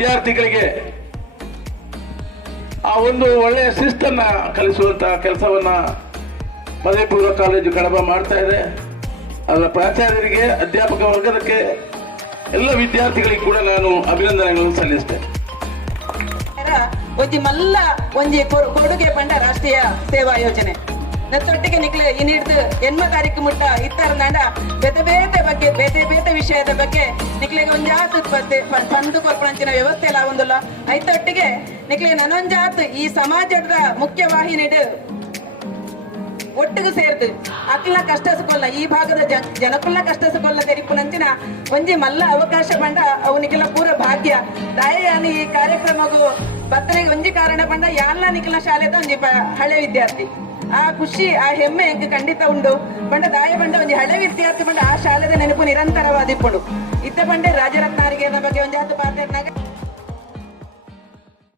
ವಿದ್ಯಾರ್ಥಿಗಳಿಗೆ ಆ ಒಂದು ಒಳ್ಳೆಯ ಶಿಸ್ತನ್ನ ಕಲಿಸುವಂತ ಕೆಲಸವನ್ನ ಪದವಿ ಪೂರ್ವ ಕಾಲೇಜು ಕಡಬ ಮಾಡ್ತಾ ಇದೆ. ಅದರ ಪ್ರಾಚಾರ್ಯರಿಗೆ, ಅಧ್ಯಾಪಕ ವರ್ಗದಕ್ಕೆ, ಎಲ್ಲ ವಿದ್ಯಾರ್ಥಿಗಳಿಗೆ ಕೂಡ ನಾನು ಅಭಿನಂದನೆಗಳನ್ನು ಸಲ್ಲಿಸ್ತೇನೆ. ಒಂಜಿ ಮಲ್ಲ ಒಂಜಿ ಕೊಡುಗೆ ಪಂಡ ರಾಷ್ಟ್ರೀಯ ಸೇವಾ ಯೋಜನೆ ನತ್ತೊಟ್ಟಿಗೆ ನಿಕ್ಲೆ ಇನ್ನಿಡ್ದು 8 ತಾರೀಕು ಮುಟ್ಟ ಇತ್ತರ ನಾಡ ಬೇತೆ ಬೇತೆ ವಿಷಯದ ಬಗ್ಗೆ ನಿಕ್ಲೆಗೆ ಒಂಜಾತ್ ಸಂದು ಕೊರ್ಪಣಂಚಿನ ವ್ಯವಸ್ಥೆ ಎಲ್ಲ ಒಂದಲ್ಲ ಐತೊಟ್ಟಿಗೆ ನಿಕ್ಲೆ ನನೊಂಜಾತ್ ಈ ಸಮಾಜದ ಮುಖ್ಯ ವಾಹಿನಿಡು ಒಟ್ಟಿಗೆ ಸೇರ್ದು ಅಕ್ಲ ಕಷ್ಟ ಸುಕೊಲ್ಲ ಈ ಭಾಗದ ಜನಕುಲ್ಲ ಕಷ್ಟ ಸುಕೊಲ್ಲ ತೆರಿಪುನಂಚಿನ ಒಂಜಿ ಮಲ್ಲ ಅವಕಾಶ ಬಂಡ ಅವನಿಗೆಲ್ಲ ಪೂರ ಭಾಗ್ಯ ದಾಯಾನಿ ಈ ಕಾರ್ಯಕ್ರಮಗೂ ಬತ್ತನೆಗೆ ಒಂಜಿ ಕಾರಣ ಬಂಡ ಯಾಲ್ಲ ನಿಖಿಲ ಶಾಲೆದ ಒಂಜಿ ಹಳೆ ವಿದ್ಯಾರ್ಥಿ ಆ ಖುಷಿ ಆ ಹೆಮ್ಮೆ ಎಂಕ್ ಖಂಡಿತ ಉಂಡು ಬಂಡ ದಾಯ ಬಂಡ ಒಂಜಿ ಹಳೆ ವಿದ್ಯಾರ್ಥಿ ಬಂಡ ಆ ಶಾಲೆದ ನೆನಪು ನಿರಂತರವಾದಿಪ್ಪುಂಡು ಇತ್ತ ಬಂಡೆ ರಾಜರತ್ನಾರಿಗೆ ಬಗ್ಗೆ ಒಂಜಾತು ಪಾತ್ರ